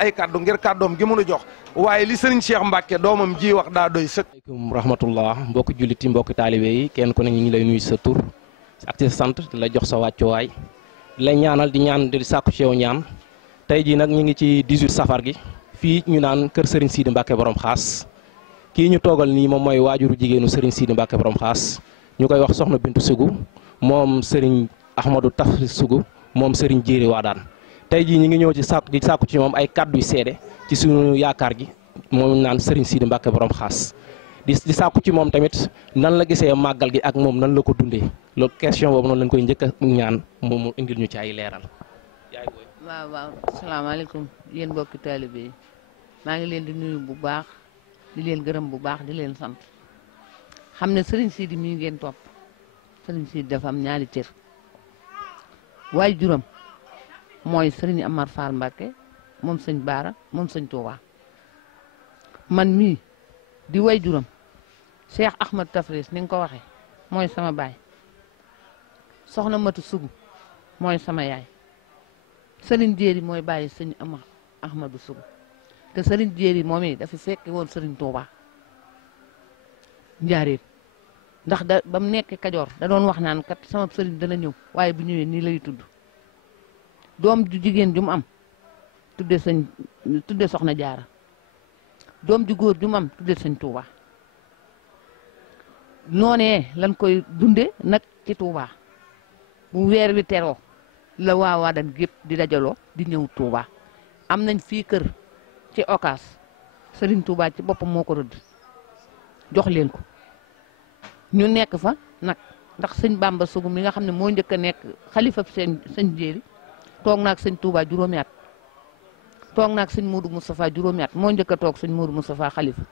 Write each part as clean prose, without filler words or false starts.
ay kaddu ngir kàddoom gi mënu jox waaye li sëriñ Cheikh Mbacke doomam ji wax daa doy sëkk. asalaamaaleykum rahmatullah mbokki jullit yi mbokki taalibe yi kenn ku ne ñu ngi lay nuyu sa tur ak sa sant di la jox sa wàccuwaay di lay ñaanal di ñaan di sàkku ci yow ñaan tey jii nag ñu ngi ci 18 safar gi fii ñu naan kër Serigne Sidi Mbacke borom xaas kii ñu toogal nii moom mooy waajuru jigéenu Serigne Sidi Mbacke borom xaas ñu koy wax soxna Bintu Sugu moom Serigne Ahmadou Taf Sugu moom Serigne Jéeri Waadaan tey jii ñu ngi ñëw ci sàkku ci moom ay kàddu yu seede ci suñu yaakaar gi moom naan Serigne Sidi Mbacke borom xaas di sàkku ci moom tamit nan la gisee màggal gi ak moom nan la ko dundee loolu question boobu noonu lañ koy njëkk a ñaan moom mu indil ñu ci ay leeral. waaw asalaamaaleykum yéen mbokki taalibe yi maa ngi leen di nuyu bu baax di leen gërëm bu baax di leen sant xam ne Serigne Sidi mii ngeen topp Serigne Sidi dafa am ñaari cër waaye juróom mooy Serigne Amar Fall Mbacke moom sëñ Baara moom sëñ Touba man mii di way juróom Cheikh Ahmad Tafris ni nga ko waxee mooy sama baay soxna Matu Sugu mooy sama yaay Serigne Jéeri mooy bàyyi sëñ Ahmadou Sugu te Serigne Jéeri moom it dafa fekk woon Serigne Touba njaareem ndax ba mu nekk Kajoor da doon wax naan kat sama Serigne dana ñëw waaye bu ñëwee nii lay tudd doom ju jigéen ju mu am tudde soxna Jaara doom ju góor ju mu am tudde sëñ Touba noonee lan koy dunde nag ci Touba bu weer wi teroo la waawaadan gépp di dajaloo di ñëw Touba am nañ fii kër ci Ocass Serigne Touba ci boppam moo ko rëdd jox leen ko ñu nekk fa nag ndax sëñ Bamba Sugu mi nga xam ne moo njëkk a nekk xalifa sëñ Jéeri toog naag sëñ Touba juróomi at toog naag sëñ Modou Moustapha juróomi at moo njëkk a toog sëñ Modou Moustapha xalifa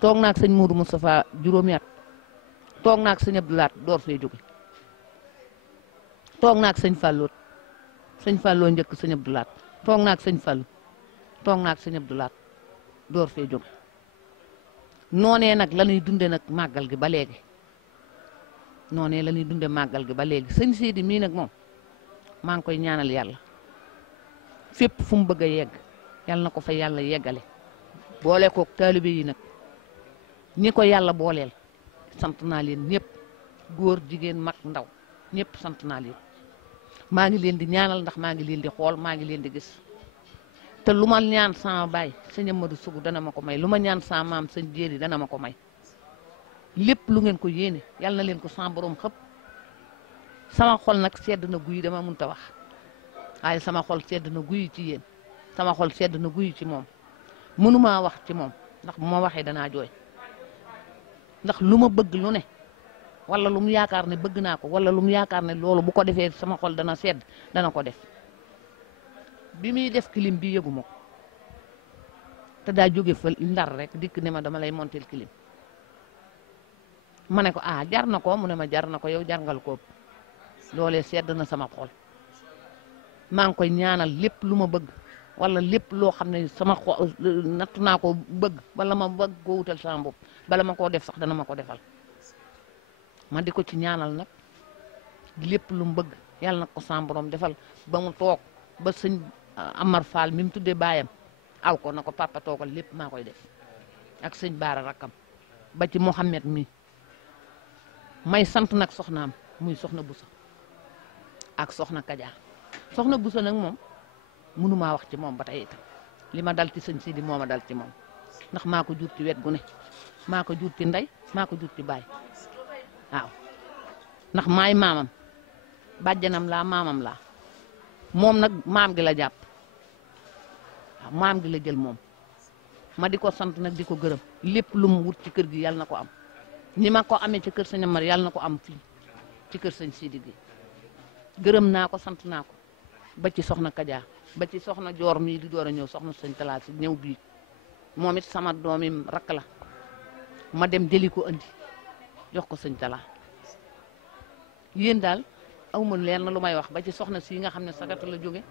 toog naag sëñ Modou Moustapha juróomi at toog naag sëñ Abdou Lahat door fee jóge toog naag sëñ Fallou njëkk sëñ Abdou Lahat toog naag sëñ Fallou toog naag sëñ Abdou Lahat door fee jóge noonee nag la ñuy dunde nag màggal gi ba léegi noonee la ñuy dunde màggal gi ba léegi sëñ Sidi mii nag moom maa ngi koy ñaanal yàlla fépp fu mu bëgg a yegg yàlla na ko fa yàlla yeggale boole kook taalibe yi nag ñi ko yàlla booleel sant naa leen ñëpp góor jigéen mag ndaw ñëpp sant naa leen maa ngi leen di ñaanal ndax maa ngi leen di xool maa ngi leen di gis te lu ma ñaan sama baay sëñ Amadou Sugu dana ma ko may lu ma ñaan sama maam sëñ Jéeri dana ma ko may lépp lu ngeen ko yéene yàlla na leen ko sama borom xëpp sama xol nag sedd na guy dama mënta wax waaye sama xol sedd na guy ci yéen sama xol sedd na guy ci moom mënumaa wax ci moom ndax bu ma waxee danaa jooy ndax lu ma bëgg lu ne wala lu mu yaakaar ne bëgg naa ko wala lu mu yaakaar ne loolu bu ko defee sama xol dana sedd dana ko def bi muy def clim bi yëgu ma ko te daa jóge fa Ndar rek dikk ne ma dama lay montel clim ma ne ko jar na ko mu ne ma jar na ko yow jarngal ko loolee sedd na sama xol maa ngi koy ñaanal lépp lu ma bëgg wala lépp loo xam ne sama xol nattu naa ko bëgg wala ma bëgg koo wutal sama bopp bala ma koo def sax dana ma ko defal ma di ko ci ñaanal nag lépp lu mu bëgg yàlla na ko sama borom defal ba mu toog ba sëñ Amar Fall mi mu tuddee baayam aw ko na ko papa toogal lépp maa koy def ak sëñ Baara rakkam ba ci Mouhamed mi may sant nag soxnaam muy soxna Busa ak soxna Kaja soxna Busa nag moom mënumaa wax ci moom ba tey itam li ma dal ci sëñ Sidi moo ma dal ci moom ndax maa ko jur ci wet gu ne maa ko jur ci ndey maa ko jur ci baay waaw ndax maay maamam bàjjanam laa maamam laa moom nag maam gi la jàpp waaw maam gi la jël moom ma di ko sant nag di ko gërëm lépp lu mu wut ci kër gi yàlla na ko am ni ma ko amee ci kër sëñ Amar yàlla na ko am fii ci kër sëñ Sidi gi gërëm naa ko sant naa ko ba ci soxna Kaja ba ci soxna Joor mii di door a ñëw soxna sëñ Talaat si ñëw bii moom it sama doomi rakk la ma dem jëli ko andi jox ko sëñ Talaat yéen daal awma leer na lu may wax ba ci soxna si nga xam ne sagata la jóge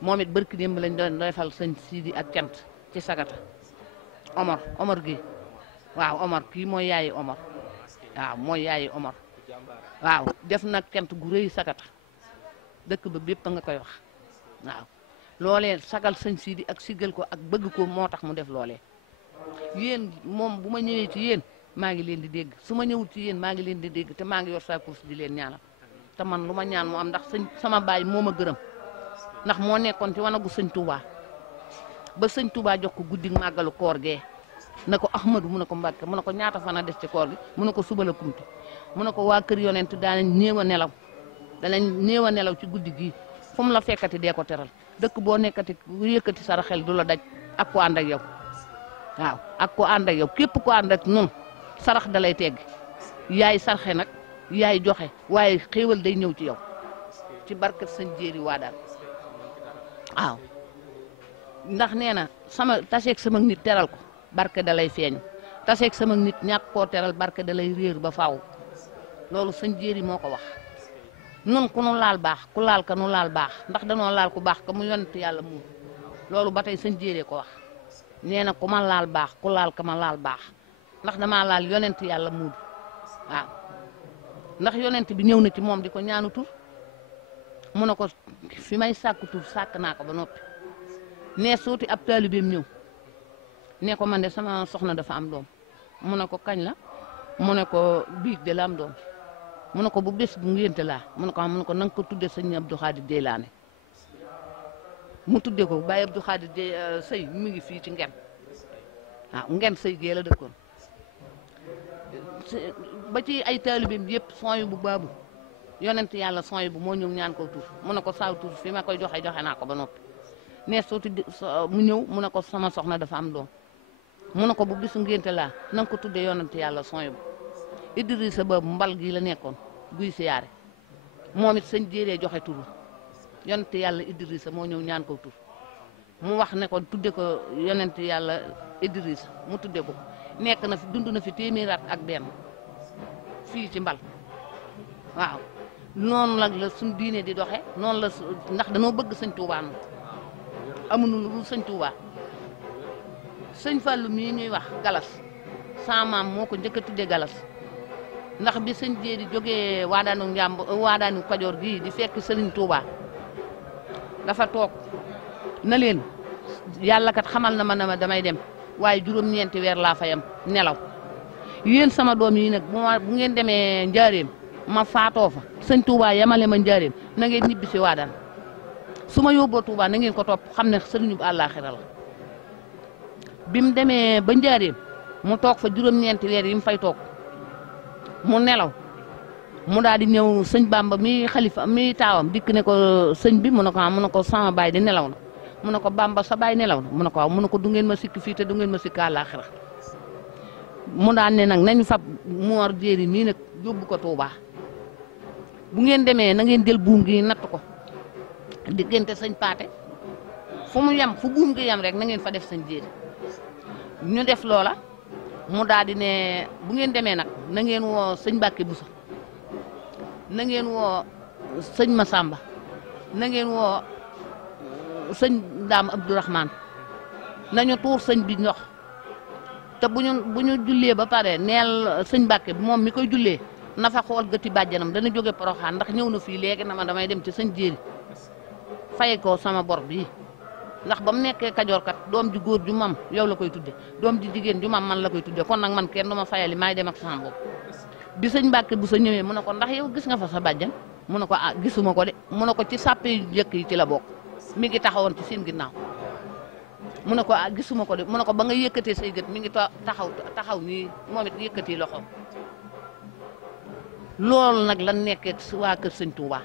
moom it barki démb lañ doon defal sëñ Sidi ak cant ci sagata Omar gi waaw Omar kii mooy yaayi Omar waaw mooy yaayi Omar waaw def nag cant gu rëy sagata dëkk ba bépp nga koy wax waaw loolee sagal sëñ Sidi ak sigal ko ak bëgg ko moo tax mu def loolee yéen moom bu ma ñëwee ci yéen maa ngi leen di dégg su ma ñëwul ci yéen maa ngi leen di dégg te maa ngi yor saa course di leen ñaanal te man lu ma ñaan mu am ndax sama baay moo ma gërëm ndax moo nekkoon ci wanagu sëñ Touba ba sëñ Touba jox ko guddi màggalu koor gee na ko Ahmadou mu ne ko Mbàkke mu ne ko ñaata fan a des ci koor gi mu ne ko suba la kumti mu ne ko waa kër yonent daanañ néew a nelaw ci guddi gii fu mu la fekkati dee ko teral dëkk boo nekkati yëkkati sara xel du la daj ak ko ànd ak yow waaw ak ko ànd ak yow képp ko ànd ak nun sarax da lay teggi yaay sarxe nag yaay joxe waaye xéewal day ñëw ci yow ci barkat sëñ jéeri waa daal waaw ndax nee na sama taseeg sama nit teral ko barke da lay feeñ taseeg sama nit ñàkk koo teral barke da lay réer ba faaw loolu sëñ jéeri moo ko wax nun ku nu laal baax ku laal ka nu laal baax ndax danoo laal ku baax ka mu yonent yàlla mu loolu ba tey sëñ jéeri ko wax nee na ku ma laal baax ku laal ka ma laal baax ndax damaa laal yonent yàlla muudu waaw ndax yonent bi ñëw na ci moom di ko ñaanu tur mu ne ko fi may sàkku tur sàkk naa ko ba noppi nee suuti ab taalibeem ñëw ne ko man de sama soxna dafa am doom mu ne ko kañ la mu ne ko biig de la am doom mu ne ko bu bés bu ngénte laa mu ne ko na nga ko tudde sëñ Abdou Khadir Deylaane mu tudde ko Baye Abdou Khadir sëy mi ngi fii ci ngen waaw ngen sëy gee la dëkkoon ba ci ay taalibeem yëpp sooy bu baabu yonent yàlla sooy bu moo ñëw ñaan ko tur mu ne ko saaw tur fi ma koy joxe naa ko ba noppi ne suuti mu ñëw mu ne ko sama soxna dafa am doom mu ne ko bu bisu ngénte laa na nga ko tudde yonent yàlla sooy bu Idrissa boobu mbal gi la nekkoon guy siyaare moom it sëñ jéeree joxe tur yonent yàlla Idrissa moo ñëw ñaan ko tur mu wax ne ko tudde ko yonent yàlla Idrissa mu tudde ko nekk na fi dund na fi téeméeri at ak benn fii ci mbal waaw noonu la suñ diine di doxe noonu la ndax danoo bëgg sëñ Touba noonu amuñu lu dul sëñ Touba sëñ Fallou mii ñuy wax galas sa maam moo ko njëkk a tudde galas ndax bi sëñ jéeri jógee waadaanu Kajoor gii di fekk sëriñ Touba dafa toog na leen yàlla kat xamal na ma damay dem waaye juróom-ñeenti weer laa fayam nelaw yéen sama doom yi nag bu ngeen demee njaareem ma faatoo fa sëñ Touba yamale ma njaareem na ngeen ñibbi si waadaan su ma yóbboo Touba na ngeen ko topp xam ne sëriñu bu àllaaxira la bi mu demee ba njaareem mu toog fa juróom-ñeenti weer yi mu fay toog mu nelaw mu daal di ñëw sëñ Bamba mi xalifa mi taawam dikk ne ko sëñ bi mu ne ko sama baay di nelaw na mu ne ko Bamba sa baay nelaw na mu ne ko waaw mu ne ko du ngeen ma sikk fii te du ngeen ma sikk àllaaxira mu daan ne nag nañu fab moor jéeri mii nag yóbbu ko Touba bu ngeen demee na ngeen jël buum gi natt ko diggante sëñ Paate fu mu yem fu buum gi yem rek na ngeen fa def sëñ jéeri ñu def loola mu daal di ne bu ngeen demee nag na ngeen woo sëñ Mbàkke Buso na ngeen woo sëñ Masamba na ngeen woo sëñ Daam Abdourahman nañu tuur sëñ bi ndox te bu ñu jullee ba pare neel sëñ Mbàkke moom mi koy jullee na fa xool gëti bàjjanam dana jóge Poroxaan ndax ñëw na fii léegi na ma damay dem ci sëñ jéeri faye ko sama bor bii ndax ba mu nekkee Kajoor kat doom ji góor ju mam yow la koy tudde doom ji jigéen ju mam man la koy tudde kon nag man kenn du ma fayali maay dem ak sama bopp bi sëñ Mbàkke bu sa ñëwee mu ne ko ndax yow gis nga fa sa bàjjan mu ne ko ah gisuma ko de mu ne ko ci sàppe yu njëkk yi ci la bokk mi ngi taxawoon ci seen ginnaaw mu ne ko ah gisuma ko de mu ne ko ba nga yëkkatee say gët mi ngi taxaw nii moom it yëkkati loxoom loolu nag lan nekkee waa kër sëñ Touba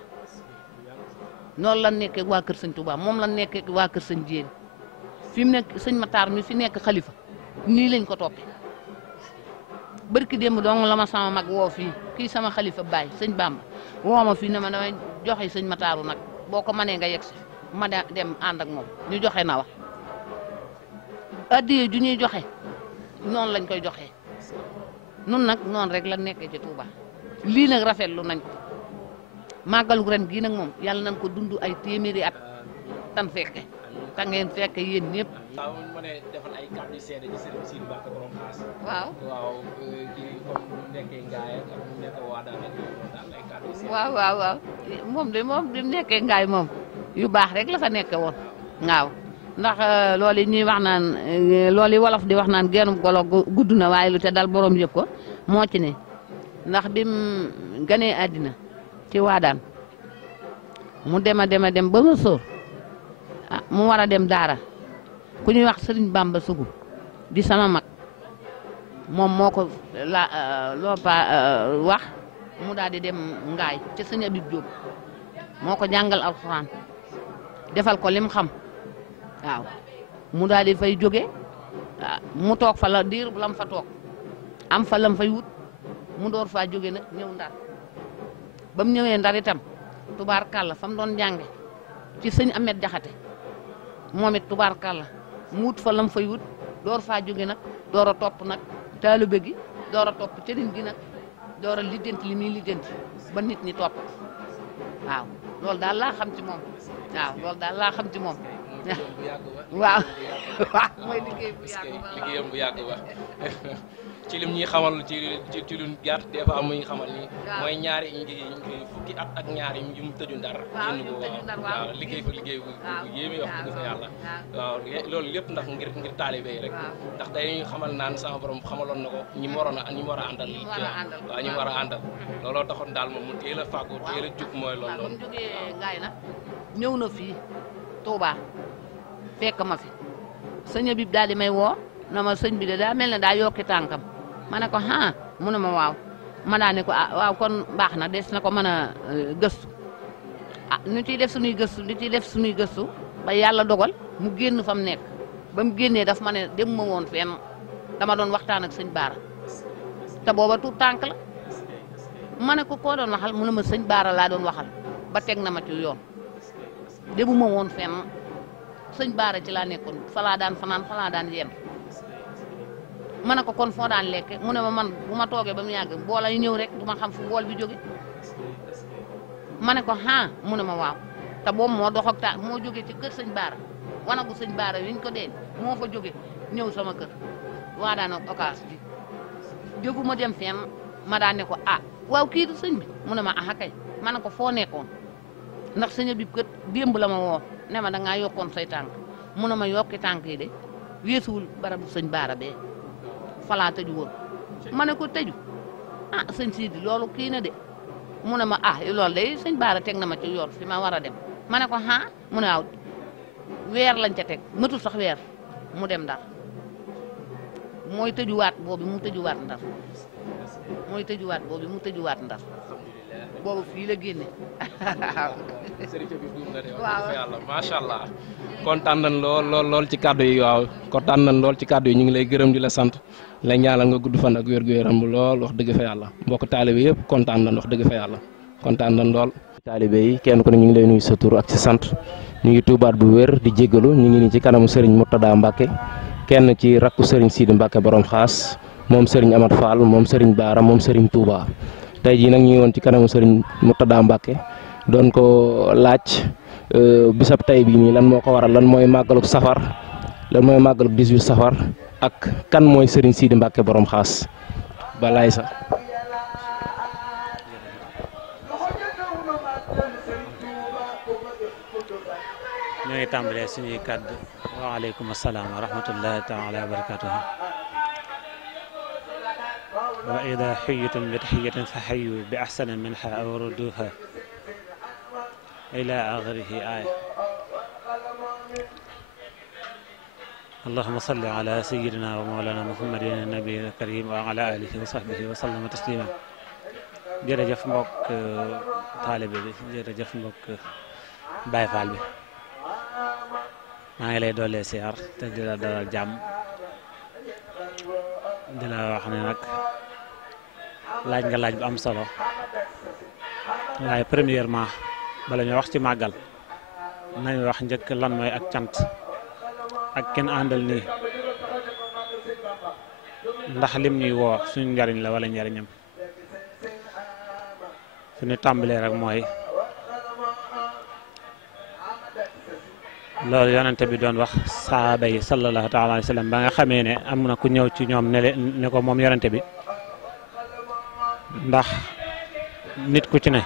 noonu lan nekkee waa kër sëñ Touba moom lan nekkee waa kër sëñ Jéeri fi mu nekk sëñ Matar mi fi nekk xalifa nii lañ ko toppee barki démb dong la ma sama mag woo fii kii sama xalifa baay sëñ Bamba woo ma fii ne ma damay joxe sëñ Mataru nag boo ko mënee nga yegg si ma dem ànd ak moom ñu joxe na wax addiye ju ñuy joxe noonu lañ koy joxe nun nag noonu rek la nekkee ci Touba lii nag rafetlu nañ ko màggalu ren gii nag moom yàlla nañ ko dund ay téeméeri at tan fekke ta ngeen fekke yéen ñëpp. waaw ma ne defal ay kàddu seede ci Serigne Sidi Mbacke borom xaas. waaw waaw kii comme bu nekkee ngaay ak bu nekkee waadaan ak daal ay kàddu seede. waaw moom de moom bi mu nekkee ngaay moom yu baax rek la fa nekke woon waaw ndax loolu ñuy wax naan loolu wolof di wax naan genn golo gudd na waaye lu te dal borom yëpp ko moo ci ne ndax bim ganee àddina ci waadaan mu dem a dem ba ma sóor mu war a dem daara ku ñuy wax Sëriñ Bamba Sugu di sama mag moom moo ko wax mu daal di dem ngaay ca sëñ Abib Jóob moo ko jàngal alxuraan defal ko lim xam waaw mu daal di fay jóge mu toog fa la diir lam fa toog am fa lam fay wut mu door faa jóge nag ñëw ndar ba mu ñëwee ndar itam tubaar kàlla fa mu doon jànge ci sëñ Amet Jaxate moom it tubaar kàlla mu wut fa lam fay wut door faa jóge nag door a topp nag taalibe gi door a topp cëriñ gi nag door a lijjanti li muy lijjanti ba nit ñi topp waaw loolu daal laa xam ci moom waaw loolu daal laa xam ci moom waaw waaw mooy liggéeyam bu yàgg ba ci lim ñuy xamal ci lu gàtt des fois muy xamal ni mooy ñaari fukki at ak ñaari yu mu tëju ndar génn ko waaw liggéey fa liggéey bu yéeme wax dëgg fa yàlla waaw loolu lépp ndax ngir taalibe yi rek ndax day xamal naan sama borom xamaloon na ko ñi mu war a àndal waaw ñi mu war a àndal looloo taxoon daal moom mu teel a fàggu teel a jug mooy loolu noonu jógee ngaay nag ñëw na fii Touba fekk ma fi sëñ bi daal di may woo na ma sëñ bi de daa mel ne daa yokki tànkam ma ne ko mu ne ma waaw ma daa ne ko waaw kon baax na des na ko mën a gëstu ñu ciy def suñuy gëstu ba yàlla dogal mu génn fa mu nekk ba mu génnee daf ma ne dem ma woon fenn dama doon waxtaan ak sëñ Baara te booba tuut tànk la ma ne ko koo doon waxal mu ne ma sëñ Baara laa doon waxal ba teg na ma ci yoon demu ma woon fenn sëñ Baara ci laa nekkoon fa laa daan fanaan fa laa daan yem ma ne ko kon foo daan lekke mu ne ma man bu ma toogee ba mu yàgg bool ay ñëw rek du ma xam fu bool bi jóge ma ne ko mu ne ma waaw te boobu moo dox ak moo jóge ci kër sëñ Baara wanagu sëñ Baara wiñ ko deen moo fa jóge ñëw sama kër waa daan ak occas bi jógu ma dem fenn ma daan ne ko waaw kii du sëñ bi mu ne ma kay ma ne ko foo nekkoon ndax sëñ bi kët démb la ma woo ne ma dangaa yokkoon say tànk mu ne ma yokki tànk yi de weesuwul barabu sëñ Baara bee falaa tëju woon ma ne ko tëju sëñ Sidi loolu kii na de mu ne ma loolu de sëñ Baara teg na ma ci yoon fi ma war a dem ma ne ko mu ne waaw weer lañ ca teg matul sax weer mu dem ndar mooy tëjuwaat boobu mu tëjuwaat ndar boobu fii la génne waaw yàlla macha allah kontaan nañ lool ci kàddu yi waaw kontaan nañ lool ci kàddu yi ñu ngi lay gërëm di la sant la ñaanal nga gudd fan ak wér-gu-yaram lool wax dëgg fa yàlla mbokk taalibe yëpp kontaan nañ wax dëgg fa yàlla kontaan nañ lool. taalibe yi kenn ku ne ñu ngi lay nuyu sa tur ak sa sant ñu ngi tuubaat bu wér di jéggalu ñu ngi nii ci kanamu Serigne Mourtada Mbacke kenn ci rakku Serigne Sidi Mbacke borom xaas moom Serigne Amat Fall moom Serigne Baara moom Serigne Touba tey jii nag ñu ngi woon ci kanamu Serigne Mourtada Mbacke doon ko laaj bisab tey bii nii lan moo ko waral lan mooy màggaluk safar lan mooy màggaluk 18 safar ak kan mooy Serigne Sidi Mbacke borom xaas balaay sax. ñoo ngi tàmbalee suñuy kàddu waaleykum asalaam wa rahmatullahi taala wa barakatuhu wa ida xuyitum bi taxiyatin fa xayu bi axsana minha aw rudduha ila axirihi aaya allahuma salli ala sayidina wa mawlana muhammadin nabi karim wa ala alihi wa sahbihi wa sallama taslima jërëjëf mbokk taalibe bi jërëjëf mbokk Baay Faal bi maa ngi lay doolee siyaar te di la dalal jàmm di la wax ne nag laaj nga laaj bu am solo waaye premièrement bala ñu wax ci màggal nañ wax njëkk lan mooy ak cant ak kenn àndal nii ndax lim ñuy woo suñu njariñ la wala njariñam fi ñu tàmbalee rek mooy loolu yonente bi doon wax saaba yi sallallahu taala alayhi wa sallam ba nga xamee ne am na ku ñëw ci ñoom ne ko moom yonente bi ndax nit ku ci ne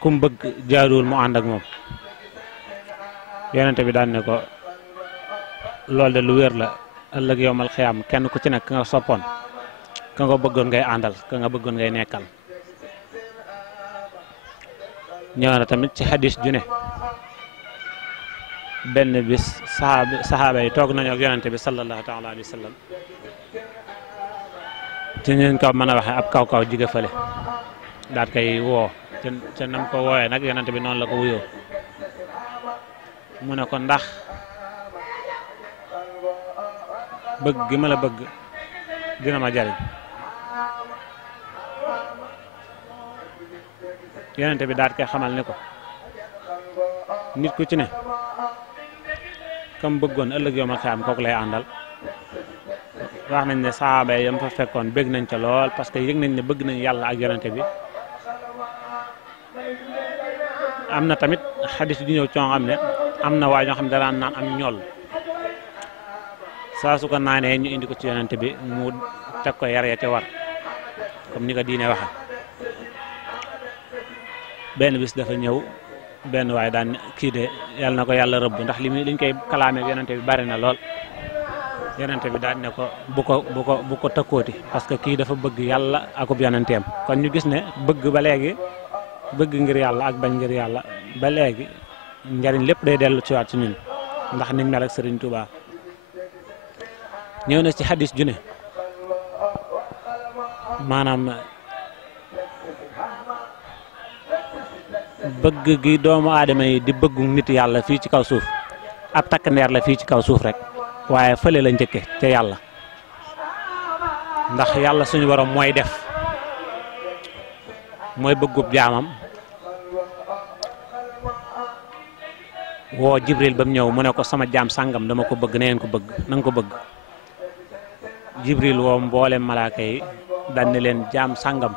kum bëgg jaaduwul mu ànd ak moom yonente bi daan ne ko loolu de lu wér la ëllëg yowmal xiyaam kenn ku ci nekk ka nga soppoon ka nga bëggoon ngay àndal ka nga bëggoon ngay nekkal. ñëw na tamit ci xadis ju ne benn bis saxaaba yi toog nañu ak yonente bi sallallahu taala alayhi wa sallam ci ñu ko mën a waxee ab kaw jige fële daat koy woo te nam ko woowee nag yonente bi noonu la ko wuyoo mu ne ko ndax bëgg gi ma la bëgg dina ma jariñ yonente bi daat koy xamal ne ko nit ku ci ne kam bëggoon ëllëg yawmal xiyaam kooku lay àndal. wax nañ ne saaba yam fa fekkoon bëgg nañ ca lool parce que yëg nañ ne bëgg nañ yàlla ak yonente bi. am na tamit xadis di ñëw coo xam ne am na waa ñoo xam ne danaan naan am ñool saa su ko naanee ñu indi ko ci yonente bi mu teg ko yar ya ca war comme ni ko diine waxe benn bis dafa ñëw benn waaye daan kii de yàlla na ko yàlla rëbb ndax liñ koy kalaamee yonente bi bari na lool yonente bi daan ne ko bu ko tëkkooti parce que kii dafa bëgg yàlla akub yonenteem kon ñu gis ne bëgg ba léegi bëgg ngir yàlla ak bañ ngir yàlla ba léegi njariñ lépp day dellu ci waat ci ñun ndax niñ mel ak Sëriñ Tuubaa ñëw na ci xadis ju ne maanaam bëgg gi doomu aadama yi di bëggu nit yàlla fii ci kaw suuf ab takk ndeer la fii ci kaw suuf rek waaye fële la njëkke ca yàlla ndax yàlla suñu borom mooy def mooy bëggub jaamam woo Jibril ba mu ñëw mu ne ko sama jaam sàngam dama ko bëgg na ngeen ko bëgg na nga ko bëgg Jibril woo mboolem malaaka yi daan ne leen jaam sàngam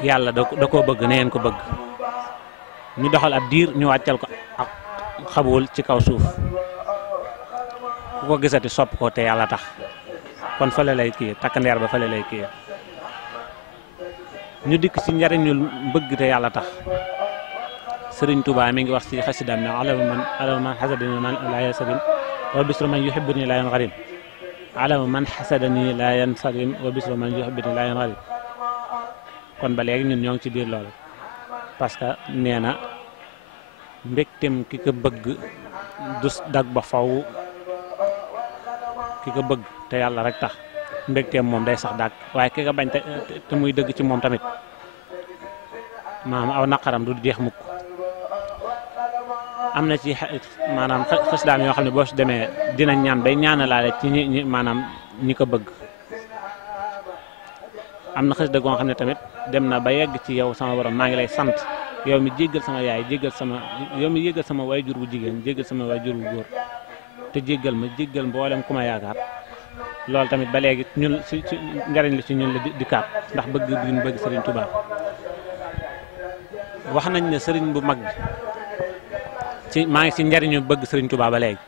yàlla da koo bëgg na ngeen ko bëgg ñu doxal ab diir ñu wàccal ko ak xabul ci kaw suuf ku ko gisati sopp ko te yàlla tax kon fële lay kii takkandeer ba fële lay kii ñu dikk ci njariñul bëgg te yàlla tax Sëriñ Tuubaa mi ngi wax ci xasidaam ne alama man xasadani man laa yasadim wa bisru man yuhibbuni laa yanxarim alama man xasadani laa yansarim wa bisru man yuhibbuni laa yanxarim kon ba léegi ñun ñoo ngi ci biir loolu parce que nee na mbégtem ki ko bëgg du dag ba faw ki ko bëgg te yàlla rek tax mbégteem moom day sax dàgg waaye ki ko bañ te muy dëgg ci moom tamit maanaam aw naqaram du jeex mukk am na ci maanaam xasidaam yoo xam ne boo si demee dina ñaan bay ñaanalaale ci ñi maanaam ñi ko bëgg am na xasida goo xam ne tamit dem na ba yegg ci yow sama borom maa ngi lay sant yow mi jéggal sama yaay yow mi jéggal sama waajur bu jigéen jéggal sama waajur bu góor te jéggal mboolem ku ma yaakaar loolu tamit ba léegi ñun si njariñ li ci ñun la di kaat ndax bëgg bi ñu bëgg Sëriñ Tuubaa wax nañ ne sëriñ bu mag bi maa ngi ci njariñu bëgg Sëriñ Tuubaa ba léegi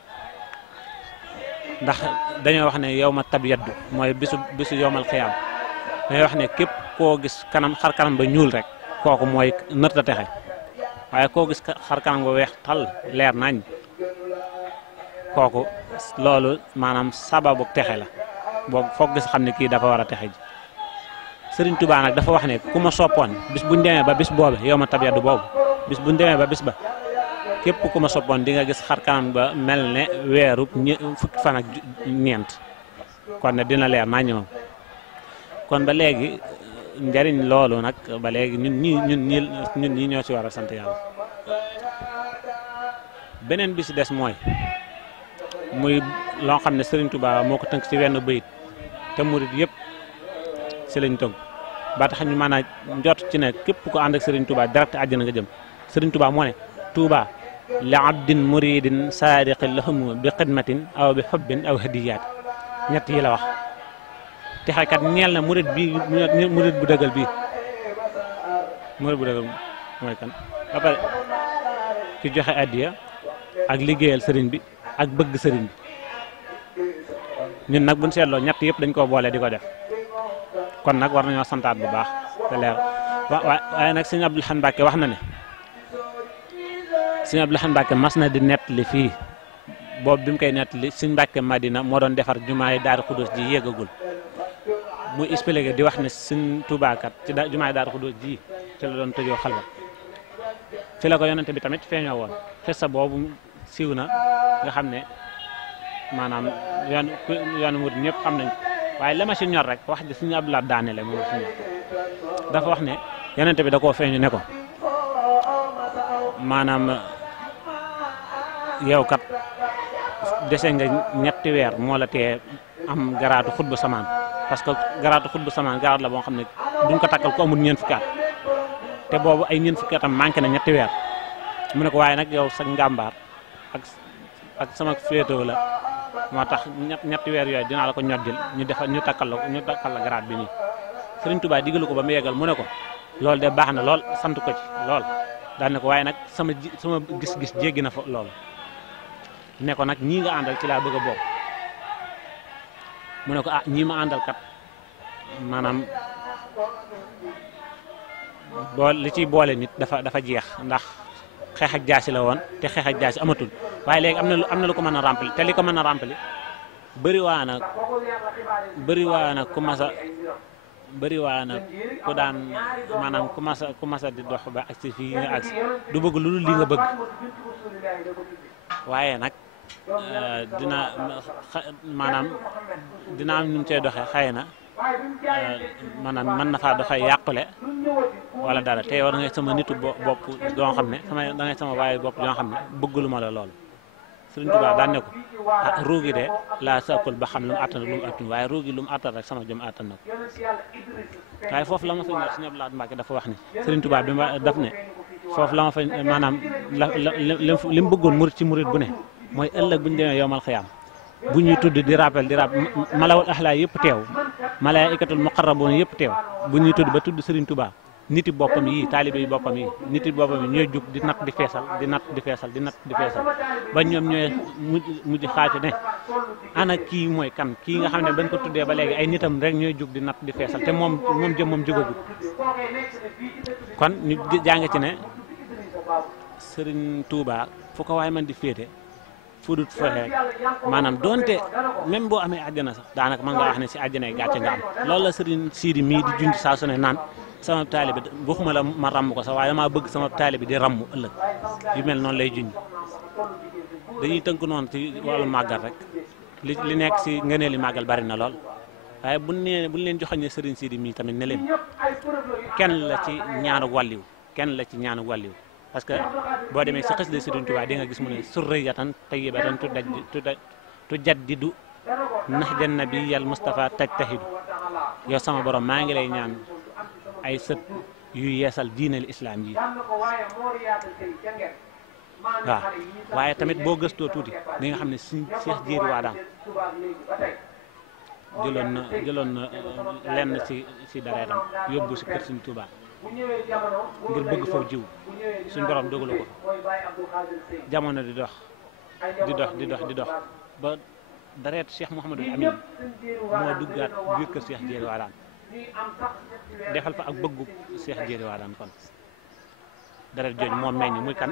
ndax dañoo wax ne yow ma tab yaddu mooy bisu yowmal xiyaam dañoo wax ne képp koo gis xar kanam ba ñuul rek kooku mooy nërta texe waaye koo gis xar kanam ba weex tal leer nañ kooku loolu maanaam sababu texe la boobu foog gis xam ne kii dafa war a texe ji Sëriñ Tuubaa nag dafa wax ne ku ma soppoon bis buñ demee ba bis boobe yow ma tab yaddu boobu bis buñ demee ba bis ba képp ku ma soppoon di nga gis xar kanam ba mel ne weeru fukki fan ak ñeent kon ne dina leer nañ moom kon ba léegi njariñ loolu nag ba léegi ñun ñi ñoo ci war a sant yàlla beneen bi ci des mooy muy loo xam ne Sëriñ Tuubaa moo ko tënk ci wenn bayit te murit yëpp ci lañ tënk ba tax ñu mën a njort ci ne képp ko ànd ak Sëriñ Tuubaa direct àjjana nga jëm Sëriñ Tuubaa moo ne Tuubaa li abdin muridin saadiqin lahumu bi xidmatin aw bi xubbin aw hadiyaat ñett yi la wax texekat ñeel na murid bu dëggal bii murid bu dëggal mooy kan ba pare ki joxe addiya ak liggéeyal sëriñ bi ak bëgg sëriñ bi ñun nag buñ seetloo ñett yëpp dañ koo boole di ko def kon nag war nañoo santaat bu baax te leer waaye nag sëñ Abdul Ahad Mbàkke wax na ne sëñ Abdou Lahad Mbacke mas na di nettali fii boobu bi mu koy nettali sëñ Mbacke Madina moo doon defar jumaay Daaru Xudóos ji yéegagul muy expliqué di wax ne sëñ Tuubaa kat ci jumaay Daaru Xudóos ji ci la doon tëjoo xalwa ci la ko yonente bi tamit feeñoo woon xissa boobu siiw na nga xam ne maanaam yoonu murid ñëpp xam nañ waaye la ma si ñor rek wax ji sëñ Abdou Lahad daanele moom si ñor dafa wax ne yonente bi da koo feeñu ne ko maanaam yow kat dese nga ñetti weer moo la tee am garaatu xutbu samaan parce que garaatu xutbu samaan garaat la boo xam ne duñ ko takkal ku amul ñeent fukki at te boobu ay ñeent fukki atam manqué na ñetti weer mu ne ko waaye nag yow sa njàmbaar ak sama féetoo la moo tax ñetti weer yooyu dinaa la ko ñoddil ñu takkal la garaat bi nii Sëriñ Tuubaa digalu ko ba mu yeggal mu ne ko loolu de baax na lool sant ko ci lool daal ne ko waaye nag sama gis-gis jéggi na fa loolu ne ko nag ñii nga àndal ci laa bëgg a bokk mu ne ko ñii ma àndal kat maanaam li ciy boole nit dafa jeex ndax xeex ak jaasi la woon te xeex ak jaasi amatul waaye léegi am na lu ko mën a rempli te li ko mën a rempli bëri waa na ku daan maanaam ku masa di dox ba agsi fii nga agsi du bëgg lu dul li nga bëgg waaye nag dina am ñu cey doxe xëy na maanaam mën na faa doxee yàqule wala dara te yow da ngay sama nitu bopp doo xam ne da ngay sama waaye bopp doo xam ne bëggulu ma la loolu Sëriñ Tuubaa daan ne ko ruugi de laa sakul ba xam lu mu attan lu mu attun waaye ruugi lu mu attan rek sama jëm attan na ko waaye foofu la ma fa ñor Sëriñ Abdou Lahad Mbacke dafa wax ni Sëriñ Tuubaa bi ma daf ne foofu la ma fa maanaam li mu bëggoon murit ci murit bu ne mooy ëllëg bu ñu demee yowmal xiyaam bu ñuy tudd di rappel malawul axlaa yëpp teew malaayikatul muqarraboon yëpp teew bu ñuy tudd ba tudd Sëriñ Tuubaa niti boppam yi taalibe yi boppam yi niti boppam yi ñooy jug di natt di feesal ba ñoom ñooy mujj xaaju ne ana kii mooy kan kii nga xam ne bañ ko tuddee ba léegi ay nitam rek ñooy jug di natt di feesal te moom jógagul kon ñu jàng ci ne Sëriñ Tuubaa fu ko waaye man di féete fudut foxe maanaam donte même boo amee àjjana sax daanaka mën nga wax ne si àjjana yi gàcce nga am loolu la Sëriñ Sidi mii di junj saa su ne naan sama taalibe waxuma la ma ràmm ko sax waaye damaa bëgg sama taalibe di ràmm ëllëg yu mel noonu lay junj dañuy tënk noonu ci wàllu màggal rek li nekk si ngëneeli màggal bari na lool waaye buñ leen joxoñee Sëriñ Sidi mii tamit ne leen kenn la ci ñaanu wàlliw parce que boo demee si xasida Sëriñ Tuubaa di nga gis mu ne surriyatan tayyibatan tu jaddidu nahjan nabiyyal Mustafa tajtahidu yow sama borom maa ngi lay ñaan ay sët yu yeesal diinal islam yi waaw waaye tamit boo gëstoo tuuti di nga xam ne suñ Seex Jéeri Waadaan jëloon na lenn ci dareetam yóbbu si kër Sëriñ Tuubaa ngir bëgg foofu jiw suñ borom dogalu ko jamono di dox ba dareet Cheikh Mouhamadul Amin moo duggaat biir kër Seex Jéeri Waadaan defal fa ak bëggu Seex Jéeri Waadaan kon dareet jooju moo meññ muy kan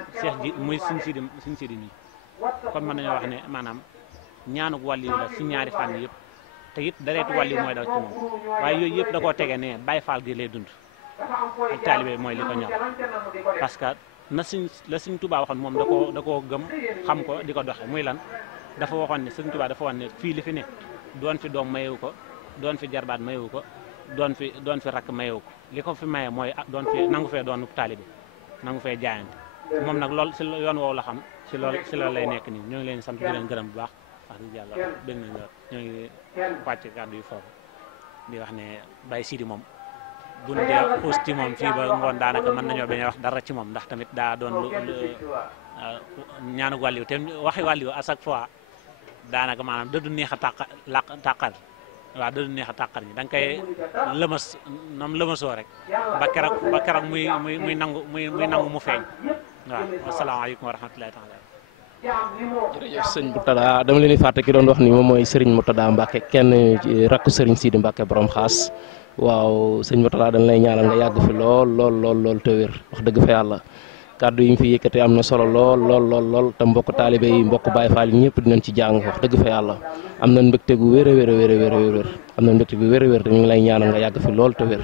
muy Sëriñ Sidi mi kon mën nañoo wax ne maanaam ñaanuk wàlliyu la si ñaari fànn yëpp te it dareetu wàlliyu mooy daw ci moom waaye yooyu yëpp da koo tege ne Baay Faal gi lay dund ak taalibe mooy li ko ñor parce que la Sëriñ Tuubaa waxoon moom da koo gëm xam ko di ko doxe muy lan dafa waxoon ne Sëriñ Tuubaa dafa waxoon ne fii li fi ne doon fi doom mayewu ko doon fi jarbaat mayewu ko doon fi rakk mayewu ko li ko fi maye mooy doon fi nangu fee doon taalibe nangu fee jaayante moom nag lool si yoon woowu la xam si loolu lay nekk nii ñoo ngi leen sant di leen gërëm bu baax wax dëgg yàlla bëgg nañ la ñoo ngi wàcc kàddu yu foofu di wax ne Baye Sidi moom buñ dee xuus ci moom fii ba ngoon daanaka mën nañoo bañ a wax dara ci moom ndax tamit daa doon ñaanu wàlliw te waxi wàlliw à chaque fois daanaka maanaam dëddu neex a tàqal waaw dëddu neex a tàqal ñi da nga koy lëmasoo rek ba keroog muy nangu mu feeñ waaw asalaamaaleykum wa rahmatulahi taala jërëjëf sëñ Murtada dama leen di fàtte ki doon wax ni moom mooy Serigne Murtada Mbacke kenn rakku Serigne Sidi Mbacke borom xaas waaw sëñ Murtada dañ lay ñaanal nga yàgg fi lool te wér wax dëgg fa yàlla kàddu yi ñu fi yëkkate am na solo lool lool lool lool te mbokk taalibe yi mbokk Baye Fall yi ñëpp dinañ ci jàng wax dëgg fa yàlla am na mbégte gu wér a wér a wér a wér a wér am na mbégte gu wér a wér te ñu ngi lay ñaanal nga yàgg fi lool te wér.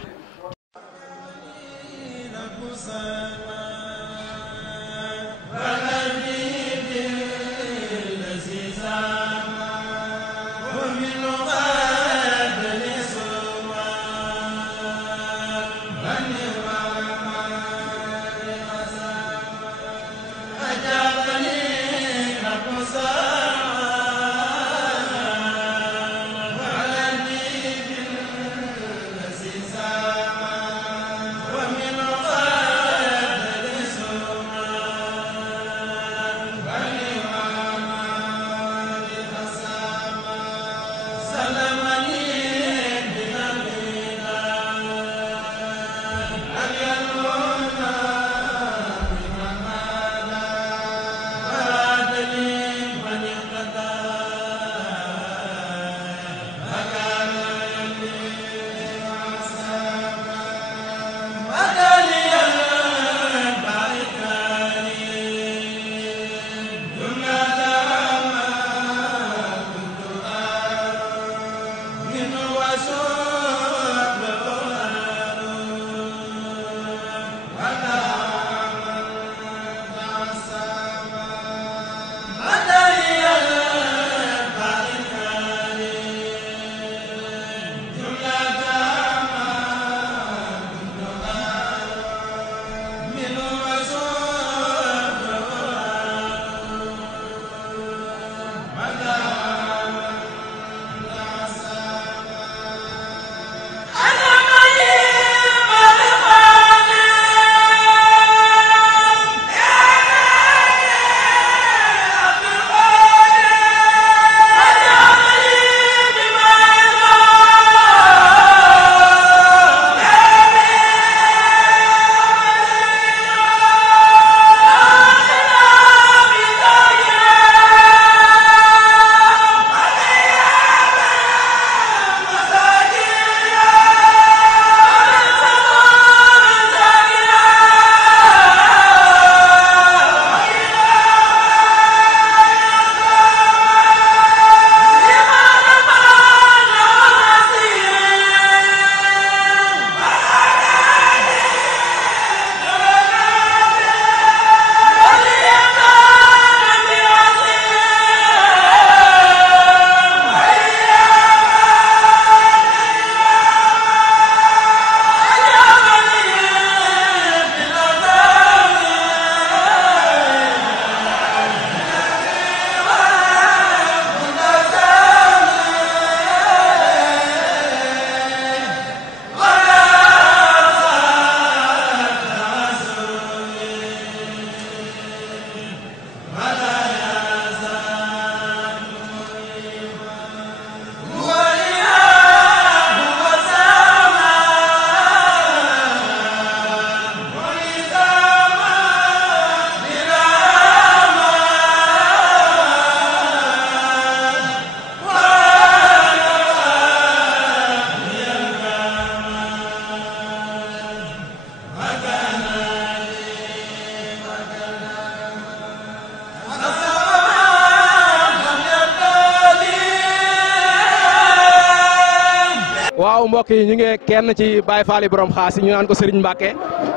waaw mbokk yi ñu ngi kenn ci Baye Fall yi borom xaas yi ñu naan ko Serigne Mbacke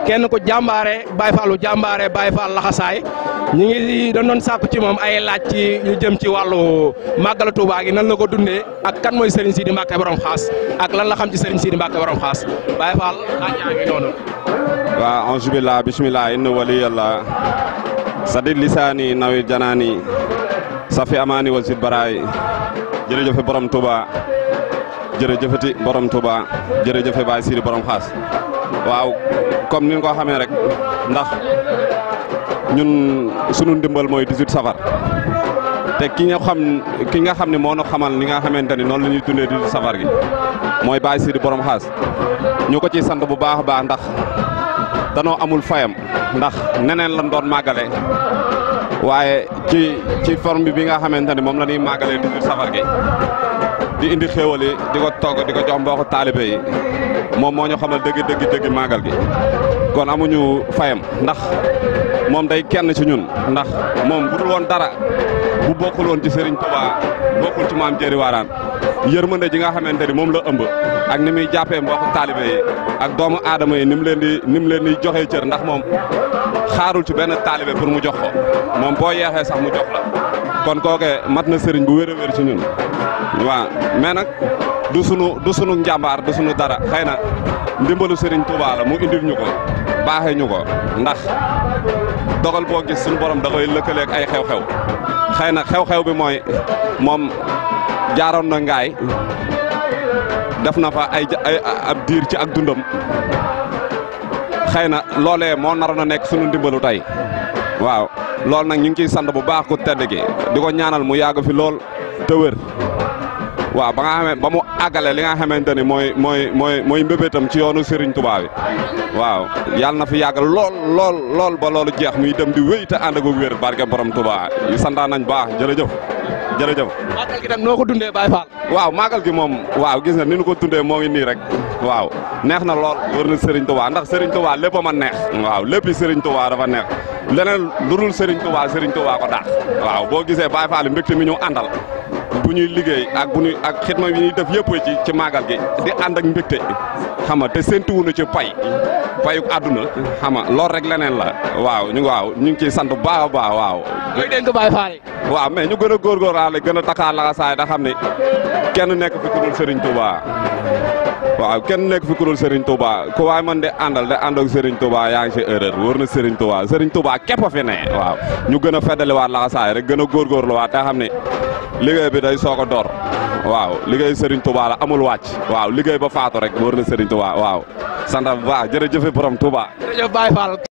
kenn ko jàmbaare Baye Fallu jàmbaare Baye Fall laxasaay ñu ngi doon sàkku ci moom ay laaj ci lu jëm ci wàllu màggalu Touba gi nan la ko dundee ak kan mooy Serigne Sidi Mbacke borom xaas ak lan la xam ci Serigne Sidi Mbacke borom xaas Baye Fall laaj yaa ngi noonu. waaw auzu billah bismillah inna waliyallah sadid lisaani nawi janaani safi amaani wasid baraay jërëjëf borom Touba jërëjëfati borom Touba jërëjëf Baye Sidi borom xaas waaw comme ni nga ko xamee rek ndax ñun sunu ndimbal mooy 18 safar te ki nga xam ne moo ñu xamal ni nga xamante ni noonu la ñuy dundee 18 safar gi mooy Baye Sidi borom xaas ñu ko ciy sant bu baax a baax ndax danoo amul fayam ndax neneen lañ doon màggale waaye ci forme bi nga xamante ni moom la ñuy màggalee 18 safar gi di indi xéewal yi di ko togg di ko jox mbokku taalibe yi moom moo ñu xamal dëgg màggal gi kon amuñu fayam ndax moom day kenn ci ñun ndax moom bu dul woon dara bu bokkul woon ci Serigne Touba bokkul ci maam Jéeri Waaraan yërmande ji nga xamante ni moom la ëmb ak ni muy jàppee mbokku taalibe yi ak doomu aadama yi ni mu leen di joxee cër ndax moom xaarul ci benn taalibe pour mu jox ko moom boo yeexee sax mu jox la kon kooke mat na sëriñ bu wér a wér ci ñun waaw mais nag du sunu njàmbaar du sunu dara xëy na ndimbalu Serigne Touba la mu indil ñu ko baaxee ñu ko ndax dogal boo gis suñu borom da koy lëkkaleeg ay xew-xew xëy na xew-xew bi mooy moom jaaroon na ngaay def na fa ab diir ci ak dundam xëy na loolee moo naroon a nekk sunu ndimbalu tey waaw loolu nag ñu ngi ciy sant bu baax ku tedd gi di ko ñaanal mu yàgg fi lool te wér waaw ba nga xamee ba mu àggale li nga xamante ni mooy mbébétam ci yoonu Serigne Touba bi waaw yàlla na fi yàgg lool ba loolu jeex muy dem di wéy te ànd ak wér barke borom Touba yu santaan nañ baax jërëjëf. màggal gi nag noo ko dundee Baye Fall. waaw màggal gi moom waaw gis nga ni nu ko dundee moo ngi nii rek waaw neex na lool wër na Serigne Touba ndax Serigne Touba lépp a ma neex waaw léppi Serigne Touba dafa neex leneen lu dul Serigne Touba ko daax waaw boo gisee Baye Fall mbégte mi ñu àndal bu ñuy liggéey ak xidma yi ñuy def yëpp ci màggal gi di ànd ak mbégte xam nga te séntuwuñu ci payuk àdduna xam nga loolu rek leneen la waaw ñu ngi ciy sant bu baax a baax waaw. looy dénk Baye Fall yi. waaw mais ñu gën a góorgóorlaale gën a takkaar la saay da xam ne kenn nekk fi ku dul Serigne Touba waaw kenn nekk fi ku dul Serigne Touba ku waay mën de àndal de ànd ak Serigne Touba yaa ngi ci erreur wóor na Serigne Touba képp a fi ne waaw ñu gën a feddaliwaat la saay rek gën a góorgóorluwaat te xam ne liggéey bi day soog a door waaw liggéey Serigne Touba la amul wàcc waaw liggéey ba faatu rek wóor na Serigne Touba waaw sant bu baax jërëjëf borom Touba. jërëjëf Baye Fall.